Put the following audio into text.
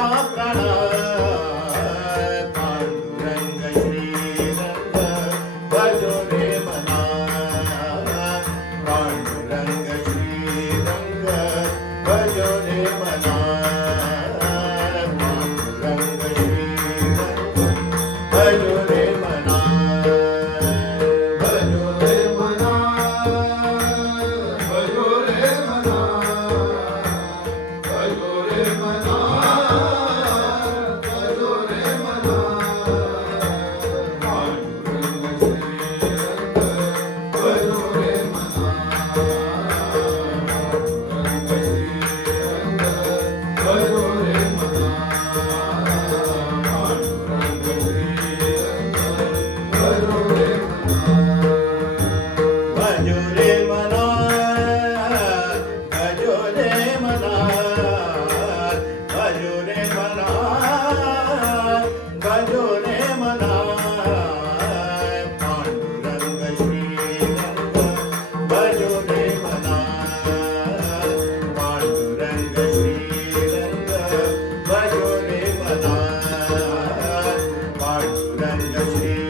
pra Jai Jai